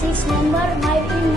6 member might be